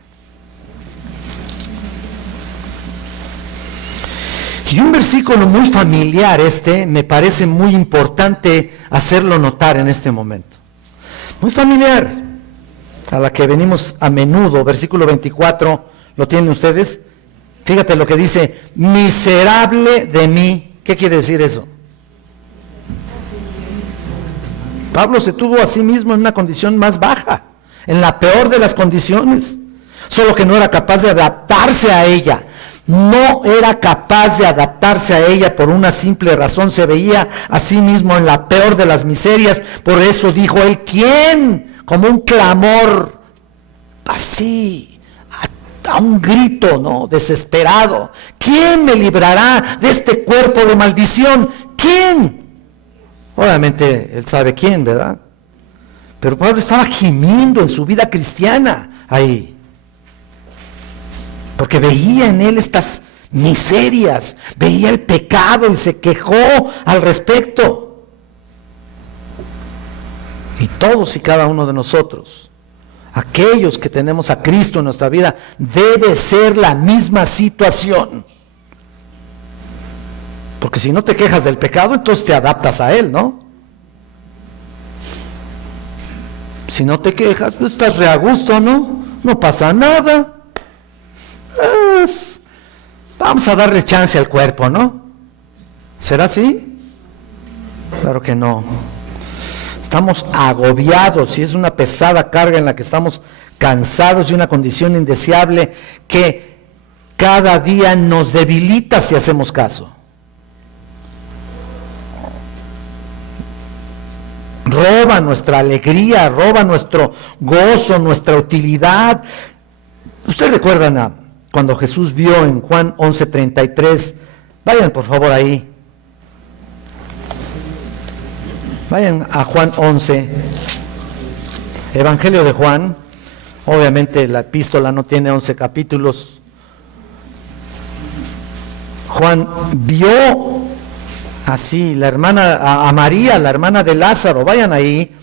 Y un versículo muy familiar me parece muy importante hacerlo notar en este momento. Muy familiar, a la que venimos a menudo, versículo 24, ¿lo tienen ustedes? Fíjate lo que dice, miserable de mí. ¿Qué quiere decir eso? Pablo se tuvo a sí mismo en una condición más baja, en la peor de las condiciones, solo que no era capaz de adaptarse a ella. No era capaz de adaptarse a ella por una simple razón, se veía a sí mismo en la peor de las miserias. Por eso dijo él, ¿quién? Como un clamor, así, a un grito, ¿no? Desesperado. ¿Quién me librará de este cuerpo de maldición? ¿Quién? Obviamente él sabe quién, ¿verdad? Pero Pablo estaba gimiendo en su vida cristiana ahí, porque veía en él estas miserias, veía el pecado y se quejó al respecto. Y todos y cada uno de nosotros, aquellos que tenemos a Cristo en nuestra vida, debe ser la misma situación. Porque si no te quejas del pecado, entonces te adaptas a él, ¿no? Si no te quejas, pues estás re a gusto, ¿no? No pasa nada. Vamos a darle chance al cuerpo, ¿no? ¿Será así? Claro que no. Estamos agobiados y es una pesada carga en la que estamos cansados y una condición indeseable que cada día nos debilita si hacemos caso. Roba nuestra alegría, roba nuestro gozo, nuestra utilidad. Ustedes recuerdan cuando Jesús vio en Juan 11:33, vayan por favor ahí. Vayan a Juan 11, Evangelio de Juan. Obviamente la epístola no tiene 11 capítulos. Juan vio así la hermana, a María, la hermana de Lázaro. Vayan ahí,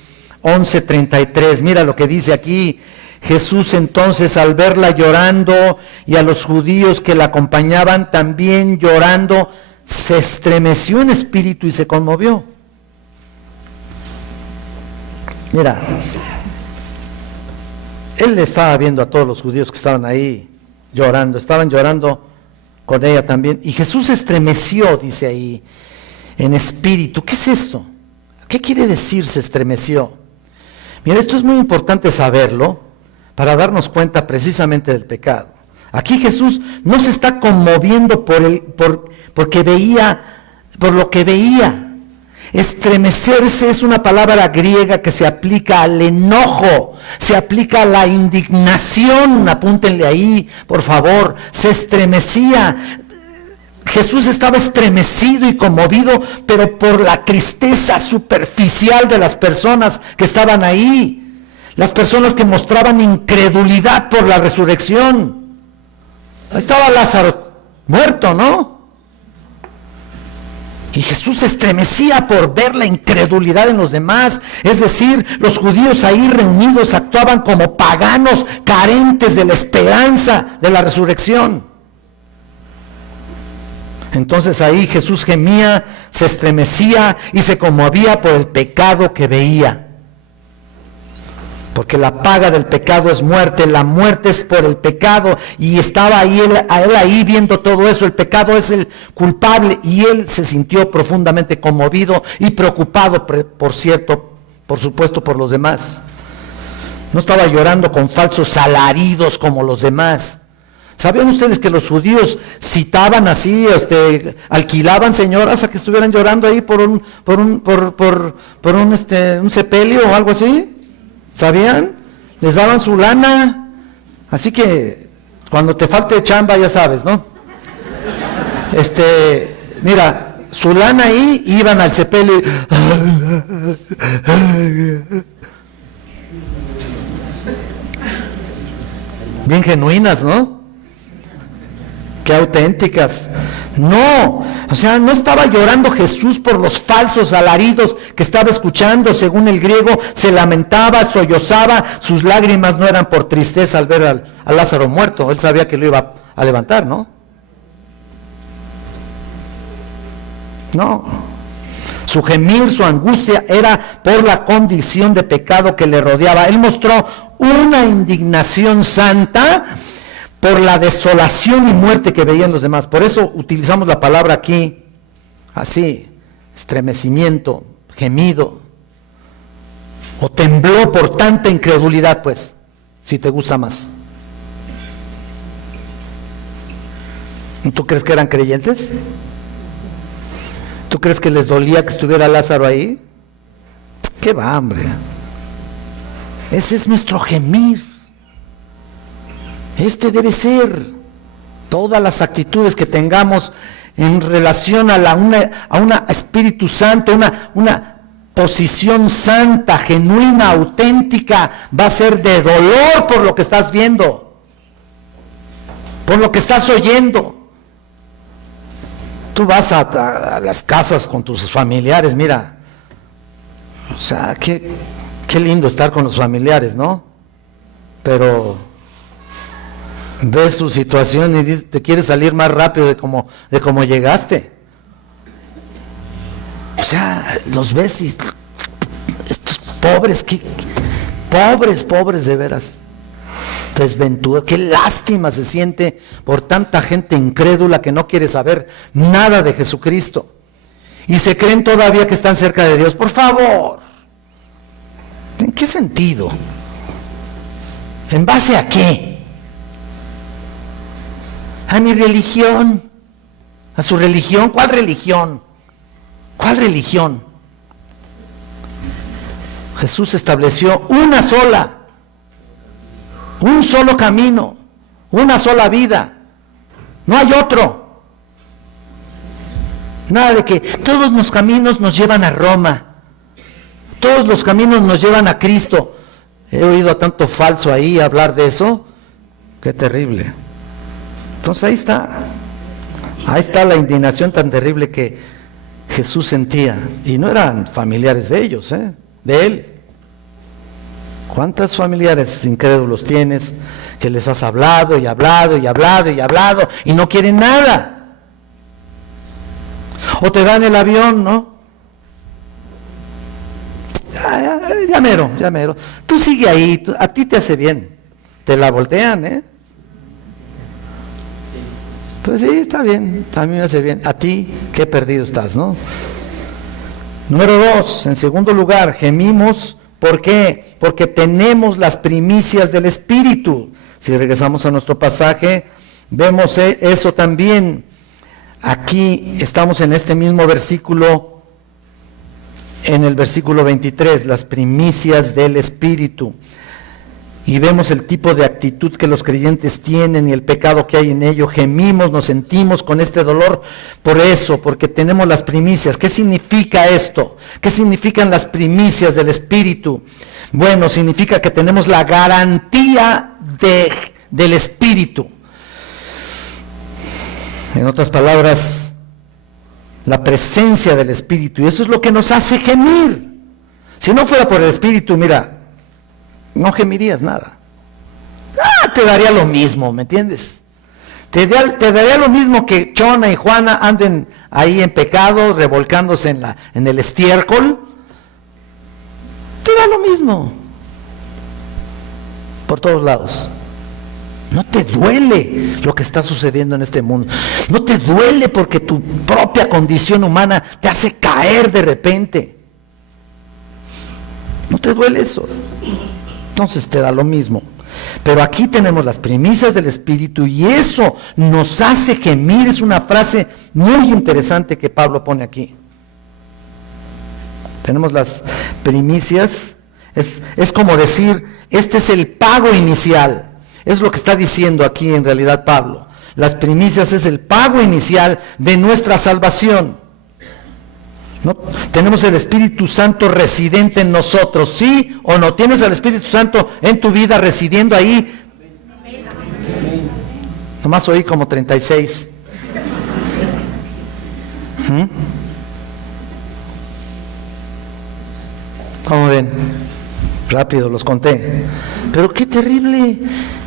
11:33. Mira lo que dice aquí. Jesús entonces, al verla llorando y a los judíos que la acompañaban también llorando, se estremeció en espíritu y se conmovió. Mira, él estaba viendo a todos los judíos que estaban ahí llorando, estaban llorando con ella también. Y Jesús se estremeció, dice ahí, en espíritu. ¿Qué es esto? ¿Qué quiere decir se estremeció? Mira, esto es muy importante saberlo para darnos cuenta precisamente del pecado. Aquí Jesús no se está conmoviendo por lo que veía. Estremecerse es una palabra griega que se aplica al enojo, se aplica a la indignación. Apúntenle ahí, por favor. Se estremecía. Jesús estaba estremecido y conmovido, pero por la tristeza superficial de las personas que estaban ahí. Las personas que mostraban incredulidad por la resurrección. Ahí estaba Lázaro muerto, ¿no? Y Jesús se estremecía por ver la incredulidad en los demás. Es decir, los judíos ahí reunidos actuaban como paganos carentes de la esperanza de la resurrección. Entonces ahí Jesús gemía, se estremecía y se conmovía por el pecado que veía. Porque la paga del pecado es muerte, la muerte es por el pecado, y estaba ahí él ahí viendo todo eso. El pecado es el culpable, y él se sintió profundamente conmovido y preocupado, por supuesto, por los demás. No estaba llorando con falsos alaridos como los demás. ¿Sabían ustedes que los judíos citaban así, alquilaban señoras a que estuvieran llorando ahí por un sepelio o algo así? ¿Sabían? Les daban su lana. Así que cuando te falte chamba ya sabes, ¿no? Mira, su lana ahí, iban al sepelio. Bien genuinas, ¿no? Qué auténticas. No, o sea, no estaba llorando Jesús por los falsos alaridos que estaba escuchando. Según el griego, se lamentaba, sollozaba, sus lágrimas no eran por tristeza al ver a Lázaro muerto. Él sabía que lo iba a levantar, ¿no? No. Su gemir, su angustia era por la condición de pecado que le rodeaba. Él mostró una indignación santa por la desolación y muerte que veían los demás. Por eso utilizamos la palabra aquí, así, estremecimiento, gemido, o tembló por tanta incredulidad, pues, si te gusta más. ¿Tú crees que eran creyentes? ¿Tú crees que les dolía que estuviera Lázaro ahí? ¿Qué va, hombre? Ese es nuestro gemir. Este debe ser todas las actitudes que tengamos en relación a una Espíritu Santo, una posición santa, genuina, auténtica, va a ser de dolor por lo que estás viendo, por lo que estás oyendo. Tú vas a las casas con tus familiares, mira, o sea, qué lindo estar con los familiares, ¿no? Pero ves su situación y te quieres salir más rápido de como llegaste. O sea, los ves y estos pobres, pobres de veras, desventura, qué lástima se siente por tanta gente incrédula que no quiere saber nada de Jesucristo y se creen todavía que están cerca de Dios. Por favor, ¿en qué sentido? ¿En base a qué? A mi religión, a su religión. ¿Cuál religión? ¿Cuál religión? Jesús estableció una sola, un solo camino, una sola vida, no hay otro. Nada de que todos los caminos nos llevan a Roma, todos los caminos nos llevan a Cristo. He oído a tanto falso ahí hablar de eso, qué terrible. Entonces ahí está la indignación tan terrible que Jesús sentía, y no eran familiares de ellos, de él. ¿Cuántos familiares incrédulos tienes que les has hablado y hablado y hablado y hablado y no quieren nada? O te dan el avión, ¿no? Ya mero. Tú sigue ahí, a ti te hace bien. Te la voltean, Pues sí, está bien, también me hace bien. A ti, qué perdido estás, ¿no? Número 2, en segundo lugar, gemimos. ¿Por qué? Porque tenemos las primicias del Espíritu. Si regresamos a nuestro pasaje, vemos eso también. Aquí estamos en este mismo versículo, en el versículo 23, las primicias del Espíritu. Y vemos el tipo de actitud que los creyentes tienen y el pecado que hay en ello. Gemimos, nos sentimos con este dolor por eso, porque tenemos las primicias. ¿Qué significa esto? ¿Qué significan las primicias del Espíritu? Bueno, significa que tenemos la garantía del Espíritu. En otras palabras, la presencia del Espíritu. Y eso es lo que nos hace gemir. Si no fuera por el Espíritu, mira, no gemirías nada. Te daría lo mismo, ¿me entiendes? Te daría lo mismo que Chona y Juana anden ahí en pecado, revolcándose en el estiércol. Te da lo mismo. Por todos lados. No te duele lo que está sucediendo en este mundo. No te duele porque tu propia condición humana te hace caer de repente. No te duele eso. Entonces te da lo mismo. Pero aquí tenemos las primicias del Espíritu y eso nos hace gemir. Es una frase muy interesante que Pablo pone aquí. Tenemos las primicias. Es como decir, este es el pago inicial. Es lo que está diciendo aquí en realidad Pablo. Las primicias es el pago inicial de nuestra salvación. ¿No? Tenemos el Espíritu Santo residente en nosotros, ¿sí o no? ¿Tienes al Espíritu Santo en tu vida residiendo ahí? Nomás oí como 36. ¿Cómo ven? Rápido los conté. Pero qué terrible.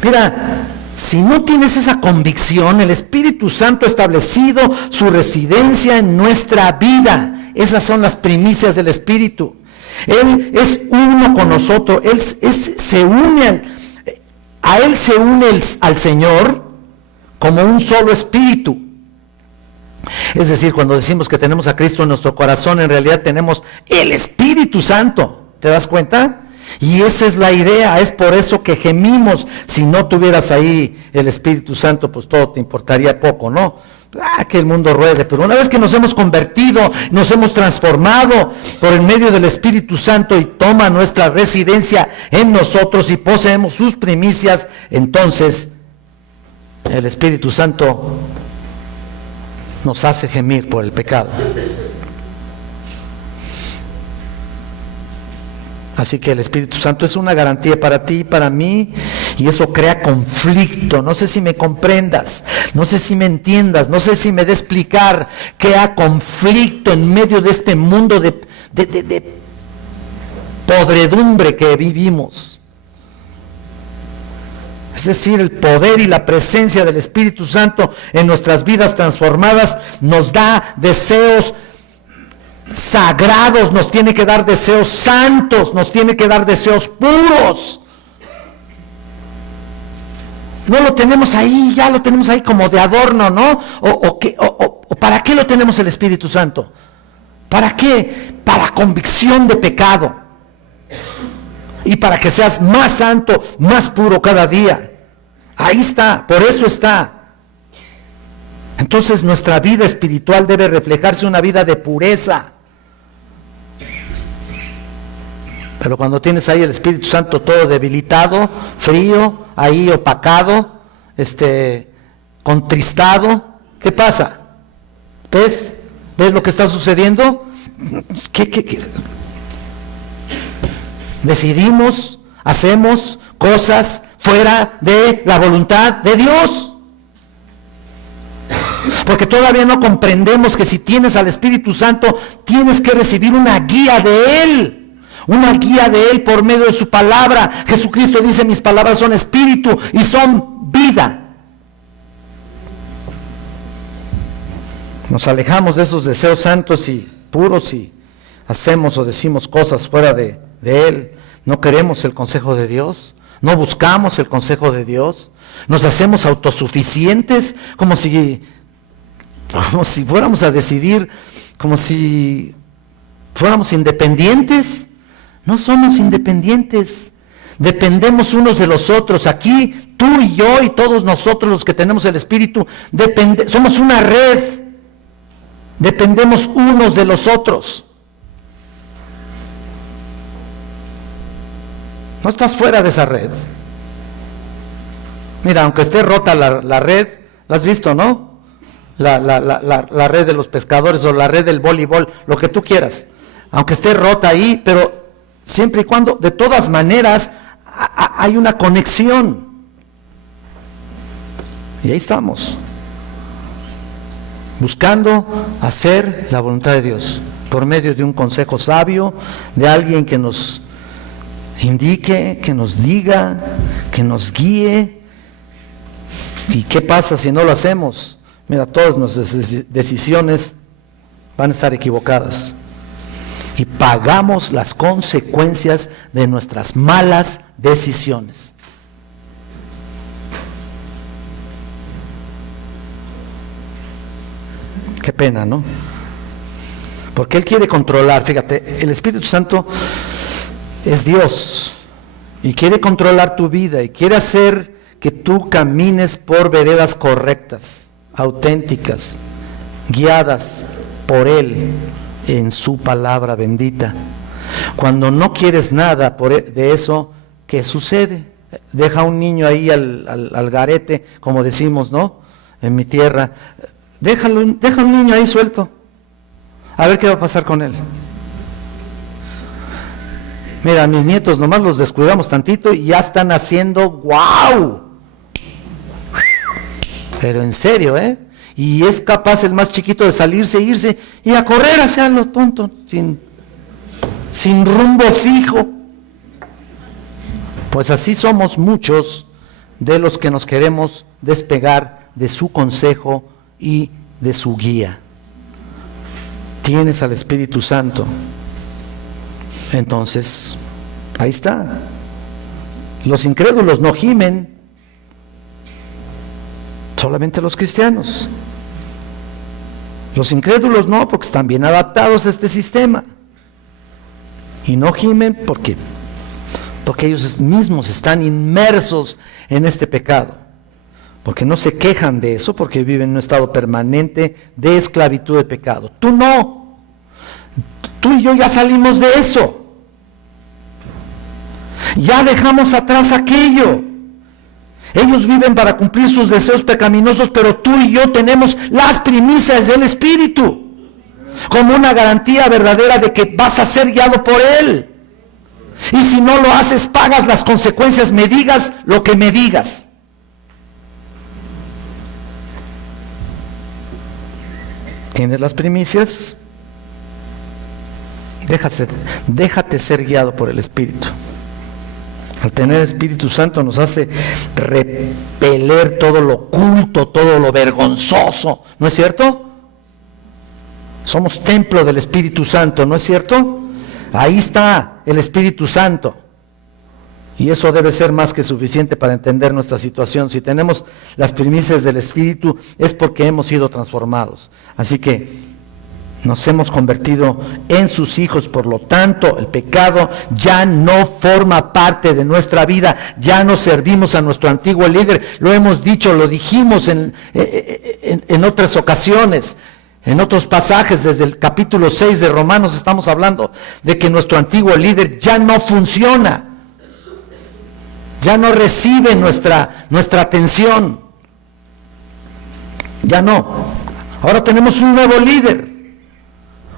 Mira, si no tienes esa convicción, el Espíritu Santo ha establecido su residencia en nuestra vida. Esas son las primicias del Espíritu. Él es uno con nosotros. Él se une al Señor como un solo espíritu. Es decir, cuando decimos que tenemos a Cristo en nuestro corazón, en realidad tenemos el Espíritu Santo. ¿Te das cuenta? Y esa es la idea, es por eso que gemimos. Si no tuvieras ahí el Espíritu Santo, pues todo te importaría poco, ¿no? Que el mundo ruede. Pero una vez que nos hemos convertido, nos hemos transformado por el medio del Espíritu Santo y toma nuestra residencia en nosotros y poseemos sus primicias, entonces el Espíritu Santo nos hace gemir por el pecado. Así que el Espíritu Santo es una garantía para ti y para mí, y eso crea conflicto. No sé si me comprendas, no sé si me entiendas, no sé si me dé explicar. Crea conflicto en medio de este mundo de podredumbre que vivimos. Es decir, el poder y la presencia del Espíritu Santo en nuestras vidas transformadas nos da deseos sagrados, nos tiene que dar deseos santos, nos tiene que dar deseos puros. No lo tenemos ahí, ya lo tenemos ahí como de adorno, ¿no? ¿O para qué lo tenemos el Espíritu Santo? ¿Para qué? Para convicción de pecado. Y para que seas más santo, más puro cada día. Ahí está, por eso está. Entonces nuestra vida espiritual debe reflejarse una vida de pureza. Pero cuando tienes ahí el Espíritu Santo todo debilitado, frío, ahí opacado, contristado, ¿qué pasa? ¿Ves lo que está sucediendo? ¿Qué? Decidimos, hacemos cosas fuera de la voluntad de Dios. Porque todavía no comprendemos que si tienes al Espíritu Santo, tienes que recibir una guía de Él. Una guía de Él por medio de su palabra. Jesucristo dice: mis palabras son espíritu y son vida. Nos alejamos de esos deseos santos y puros y hacemos o decimos cosas fuera de Él. No queremos el consejo de Dios, no buscamos el consejo de Dios, nos hacemos autosuficientes como si fuéramos a decidir, como si fuéramos independientes. No somos independientes, dependemos unos de los otros. Aquí tú y yo y todos nosotros los que tenemos el Espíritu, somos una red, dependemos unos de los otros. No estás fuera de esa red. Mira, aunque esté rota la red, ¿la has visto, no? La red de los pescadores o la red del voleibol, lo que tú quieras. Aunque esté rota ahí, pero siempre y cuando, de todas maneras, hay una conexión. Y ahí estamos, buscando hacer la voluntad de Dios, por medio de un consejo sabio, de alguien que nos indique, que nos diga, que nos guíe. ¿Y qué pasa si no lo hacemos? Mira, todas nuestras decisiones van a estar equivocadas. Y pagamos las consecuencias de nuestras malas decisiones. Qué pena, ¿no? Porque Él quiere controlar. Fíjate, el Espíritu Santo es Dios y quiere controlar tu vida y quiere hacer que tú camines por veredas correctas, auténticas, guiadas por Él en su palabra bendita. Cuando no quieres nada de eso, ¿qué sucede? Deja a un niño ahí al garete, como decimos, ¿no? En mi tierra, deja un niño ahí suelto. a ver qué va a pasar con él. Mira, mis nietos nomás los descuidamos tantito y ya están haciendo ¡guau! Pero en serio, y es capaz el más chiquito de salirse, irse y a correr hacia lo tonto, sin rumbo fijo. Pues así somos muchos de los que nos queremos despegar de su consejo y de su guía. Tienes al Espíritu Santo. Entonces, ahí está. Los incrédulos no gimen, solamente los cristianos. Los incrédulos no, porque están bien adaptados a este sistema. Y no gimen porque ellos mismos están inmersos en este pecado. Porque no se quejan de eso, porque viven en un estado permanente de esclavitud de pecado. Tú no. Tú y yo ya salimos de eso. Ya dejamos atrás aquello. Ellos viven para cumplir sus deseos pecaminosos, pero tú y yo tenemos las primicias del Espíritu, como una garantía verdadera de que vas a ser guiado por Él. Y si no lo haces, pagas las consecuencias, me digas lo que me digas. ¿Tienes las primicias? Déjate ser guiado por el Espíritu. Al tener Espíritu Santo nos hace repeler todo lo oculto, todo lo vergonzoso, ¿no es cierto? Somos templo del Espíritu Santo, ¿no es cierto? Ahí está el Espíritu Santo. Y eso debe ser más que suficiente para entender nuestra situación. Si tenemos las primicias del Espíritu es porque hemos sido transformados. Así que nos hemos convertido en sus hijos, por lo tanto el pecado ya no forma parte de nuestra vida, ya no servimos a nuestro antiguo líder, lo hemos dicho, lo dijimos en otras ocasiones, en otros pasajes, desde el capítulo 6 de Romanos estamos hablando de que nuestro antiguo líder ya no funciona, ya no recibe nuestra atención, ya no. Ahora tenemos un nuevo líder,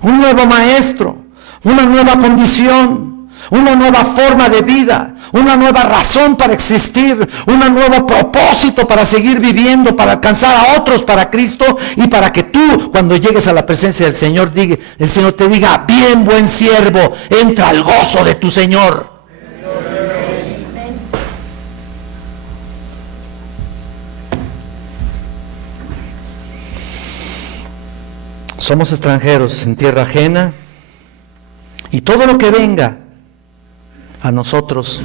un nuevo maestro, una nueva condición, una nueva forma de vida, una nueva razón para existir, un nuevo propósito para seguir viviendo, para alcanzar a otros para Cristo y para que tú, cuando llegues a la presencia del Señor, el Señor te diga: bien, buen siervo, entra al gozo de tu Señor. Somos extranjeros en tierra ajena y todo lo que venga a nosotros,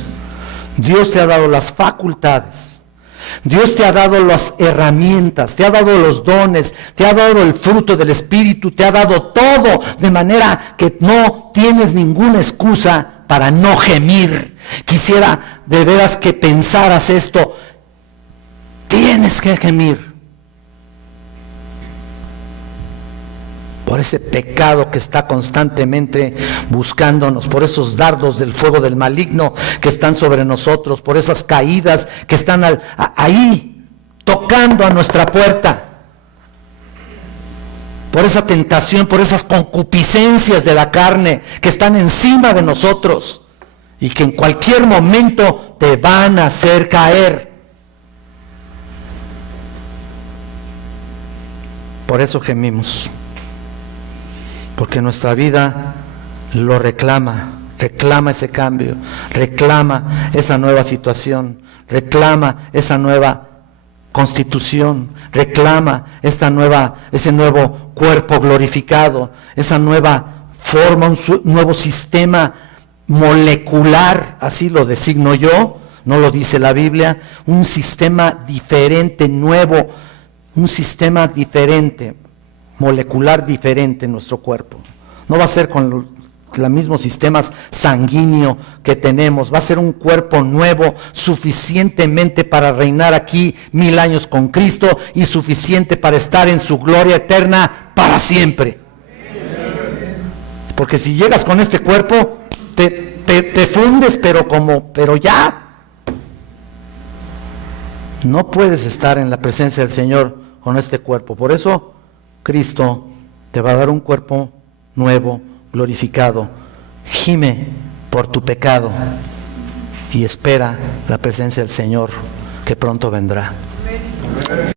Dios te ha dado las facultades, Dios te ha dado las herramientas, te ha dado los dones, te ha dado el fruto del Espíritu, te ha dado todo, de manera que no tienes ninguna excusa para no gemir. Quisiera de veras que pensaras esto: tienes que gemir por ese pecado que está constantemente buscándonos, por esos dardos del fuego del maligno que están sobre nosotros, por esas caídas que están ahí tocando a nuestra puerta, por esa tentación, por esas concupiscencias de la carne que están encima de nosotros y que en cualquier momento te van a hacer caer. Por eso gemimos, porque nuestra vida lo reclama ese cambio, reclama esa nueva situación, reclama esa nueva constitución, reclama ese nuevo cuerpo glorificado, esa nueva forma, un nuevo sistema molecular, así lo designo yo, no lo dice la Biblia, un sistema diferente, nuevo, un sistema diferente, molecular diferente en nuestro cuerpo. No va a ser con los mismos sistemas sanguíneo que tenemos, va a ser un cuerpo nuevo, suficientemente para reinar aquí 1000 años con Cristo y suficiente para estar en su gloria eterna para siempre. Porque si llegas con este cuerpo, te fundes, pero ya no puedes estar en la presencia del Señor con este cuerpo. Por eso Cristo te va a dar un cuerpo nuevo, glorificado. Gime por tu pecado y espera la presencia del Señor, que pronto vendrá.